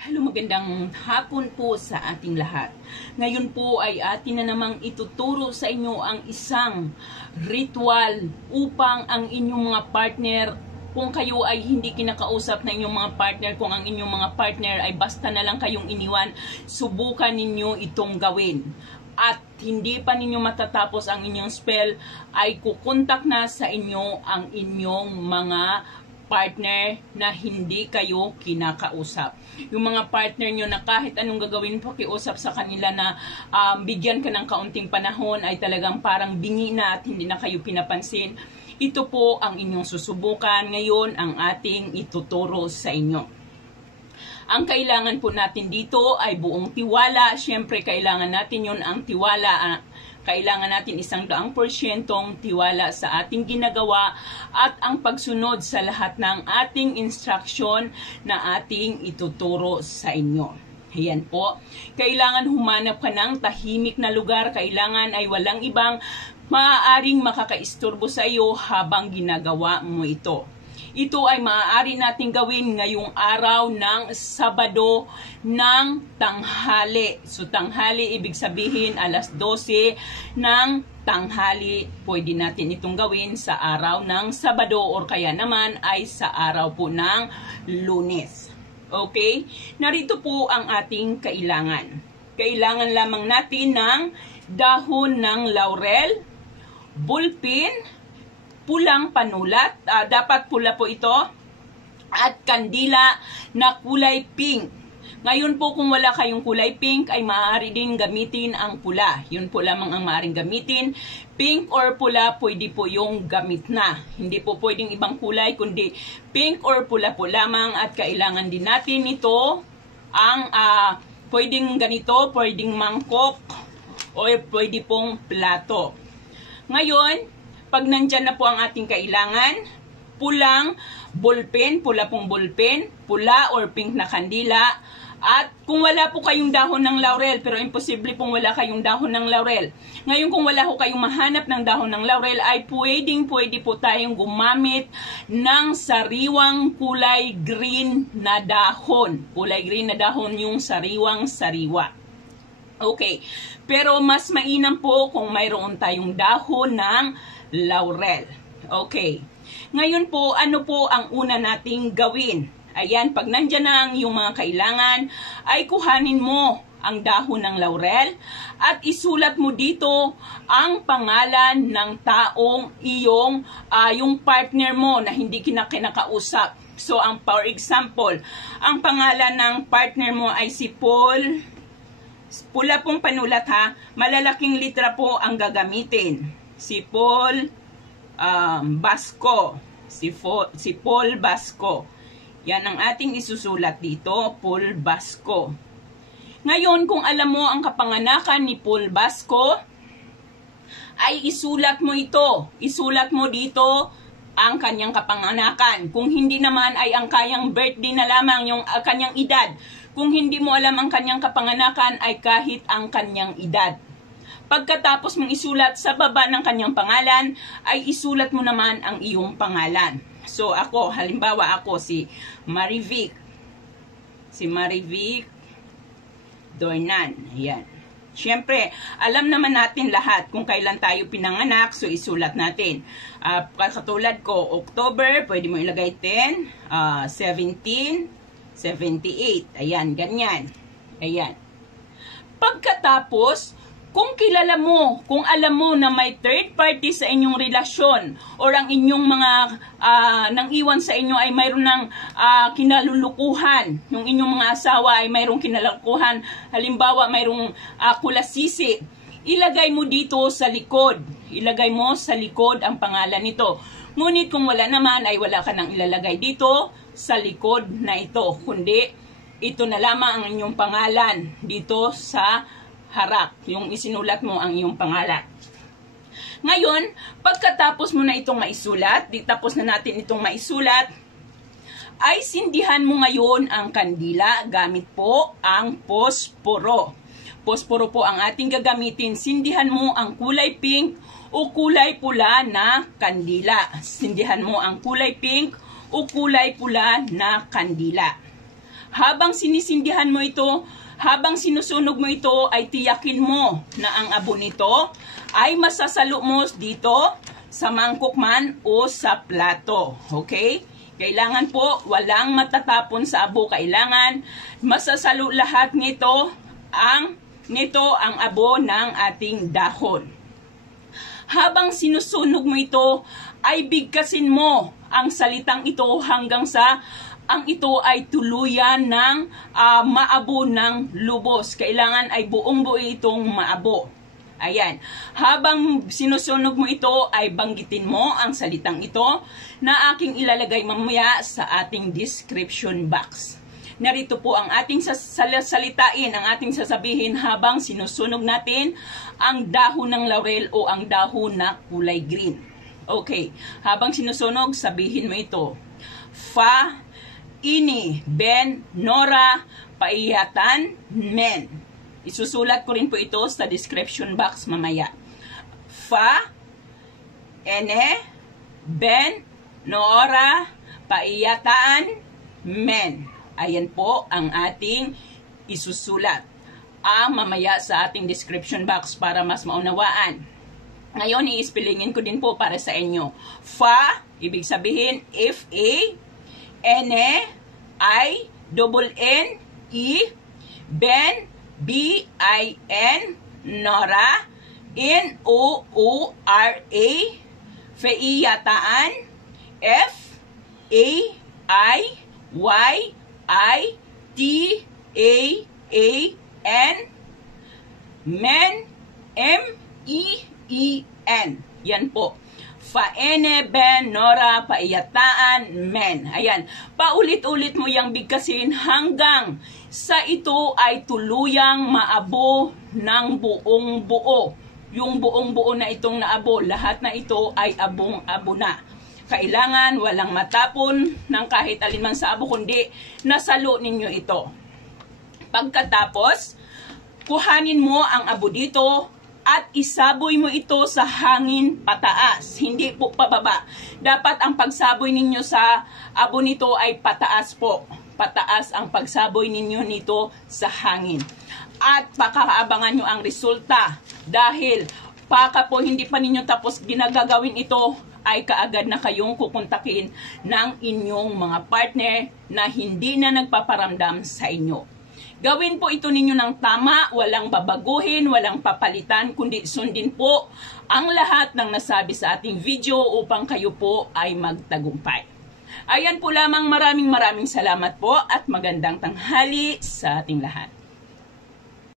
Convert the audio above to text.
Hello, magandang hapon po sa ating lahat. Ngayon po ay atin na namang ituturo sa inyo ang isang ritual upang ang inyong mga partner, kung kayo ay hindi kinakausap na inyong mga partner, kung ang inyong mga partner ay basta na lang kayong iniwan, subukan ninyo itong gawin. At hindi pa ninyo matatapos ang inyong spell, ay kukontak na sa inyo ang inyong mga partner na hindi kayo kinakausap. Yung mga partner nyo na kahit anong gagawin, pakiusap sa kanila na bigyan ka ng kaunting panahon, ay talagang parang bingi na at hindi na kayo pinapansin. Ito po ang inyong susubukan. Ngayon ang ating ituturo sa inyo. Ang kailangan po natin dito ay buong tiwala. Siyempre, kailangan natin yun, ang tiwala. Kailangan natin 100% tiwala sa ating ginagawa at ang pagsunod sa lahat ng ating instruction na ating ituturo sa inyo. Ayan po. Kailangan humanap ka ng tahimik na lugar. Kailangan ay walang ibang maaaring makakaisturbo sa iyo habang ginagawa mo ito. Ito ay maaari nating gawin ngayong araw ng Sabado ng tanghali. So tanghali, ibig sabihin alas 12 ng tanghali. Pwede natin itong gawin sa araw ng Sabado or kaya naman ay sa araw po ng Lunes. Okay? Narito po ang ating kailangan. Kailangan lamang natin ng dahon ng laurel, bulpin, pulang panulat, dapat pula po ito, at kandila na kulay pink. Ngayon po kung wala kayong kulay pink, ay maaari din gamitin ang pula. Yun po lamang ang maaaring gamitin. Pink or pula, pwede po yung gamit na. Hindi po pwedeng ibang kulay, kundi pink or pula po lamang. At kailangan din natin ito, ang pwedeng ganito, pwedeng mangkok, o pwede pong plato. Ngayon, pag nandyan na po ang ating kailangan, pulang ballpen, pula pong ballpen, pula or pink na kandila, at kung wala po kayong dahon ng laurel, pero imposible pong wala kayong dahon ng laurel. Ngayon kung wala po kayong mahanap ng dahon ng laurel, ay pwede po tayong gumamit ng sariwang kulay green na dahon. Kulay green na dahon yung sariwang sariwa. Okay, pero mas mainam po kung mayroon tayong dahon ng laurel. Okay. Ngayon po, ano po ang una nating gawin? Ayan, pag nandyan na ang yung mga kailangan, ay kuhanin mo ang dahon ng laurel at isulat mo dito ang pangalan ng taong yung partner mo na hindi kinakausap. So, for example, ang pangalan ng partner mo ay si Paul. Pula pong panulat ha, malalaking litra po ang gagamitin. Si Paul Basco. Si Paul Basco. Yan ang ating isusulat dito, Paul Basco. Ngayon, kung alam mo ang kapanganakan ni Paul Basco, ay isulat mo ito. Isulat mo dito ang kanyang kapanganakan. Kung hindi naman ay ang kanyang birthday na lamang, yung kanyang edad. Kung hindi mo alam ang kanyang kapanganakan, ay kahit ang kanyang edad. Pagkatapos mong isulat sa baba ng kanyang pangalan, ay isulat mo naman ang iyong pangalan. So ako, halimbawa ako si Marivic. Si Marivic Dornan. Ayan. Siyempre, alam naman natin lahat kung kailan tayo pinanganak, so isulat natin. Katulad ko, October, pwede mo ilagay 10, 1778. Ayan, ganyan. Ayan. Pagkatapos, kung kilala mo, kung alam mo na may third party sa inyong relasyon or ang inyong mga nang iwan sa inyo ay mayroon ng kinalulukuhan, yung inyong mga asawa ay mayroong kinalulukuhan, halimbawa mayroong kulasisi, ilagay mo dito sa likod. Ilagay mo sa likod ang pangalan nito. Ngunit kung wala naman ay wala ka nang ilalagay dito sa likod na ito, kundi ito na lamang ang inyong pangalan dito sa harap, yung isinulat mo ang iyong pangalan. Ngayon, pagkatapos mo na itong maisulat, tapos na natin itong maisulat, ay sindihan mo ngayon ang kandila gamit po ang posporo. Posporo po ang ating gagamitin. Sindihan mo ang kulay pink o kulay pula na kandila. Sindihan mo ang kulay pink o kulay pula na kandila. Habang sinisindihan mo ito, habang sinusunog mo ito, ay tiyakin mo na ang abo nito ay masasalo mo dito sa mangkok man o sa plato. Okay? Kailangan po walang matatapon sa abo. Kailangan masasalo lahat nito ang abo ng ating dahon. Habang sinusunog mo ito, ay bigkasin mo ang salitang ito hanggang sa ang ito ay tuluyan ng maabo ng lubos. Kailangan ay buong-buo itong maabo. Ayan. Habang sinusunog mo ito, ay banggitin mo ang salitang ito na aking ilalagay mamaya sa ating description box. Narito po ang ating salitain, ang ating sasabihin habang sinusunog natin ang dahon ng laurel o ang dahon na kulay green. Okay. Habang sinusunog, sabihin mo ito. Fa, ini, ben, nora, paiyatan, men. Isusulat ko rin po ito sa description box mamaya. Fa, ene, ben, nora, paiyatan, men. Ayan po ang ating isusulat mamaya sa ating description box para mas maunawaan. Ngayon, i-spellingin ko din po para sa inyo. Fa, ibig sabihin, F-A, N-E-I-N-N-E, Ben, B-I-N, Nora, N-O-O-R-A, Feiyataan, F-A-I-Y-I-T-A-A-N, Men, M-E-E-N. Yan po. Faene, ben, nora, paiyataan, men. Ayan. Paulit-ulit mo yang bigkasin hanggang sa ito ay tuluyang maabo ng buong buo. Yung buong buo na itong naabo, lahat na ito ay abong-abo na. Kailangan walang matapon ng kahit alinman sa abo, kundi nasalo ninyo ito. Pagkatapos, kuhanin mo ang abo dito at isaboy mo ito sa hangin pataas, hindi po pababa. Dapat ang pagsaboy ninyo sa abo nito ay pataas po. Pataas ang pagsaboy ninyo nito sa hangin. At pakakaabangan nyo ang resulta dahil baka po hindi pa ninyo tapos ginagagawin ito ay kaagad na kayong kukontakin ng inyong mga partner na hindi na nagpaparamdam sa inyo. Gawin po ito ninyo ng tama, walang babaguhin, walang papalitan, kundi sundin po ang lahat ng nasabi sa ating video upang kayo po ay magtagumpay. Ayan po lamang, maraming salamat po at magandang tanghali sa ating lahat.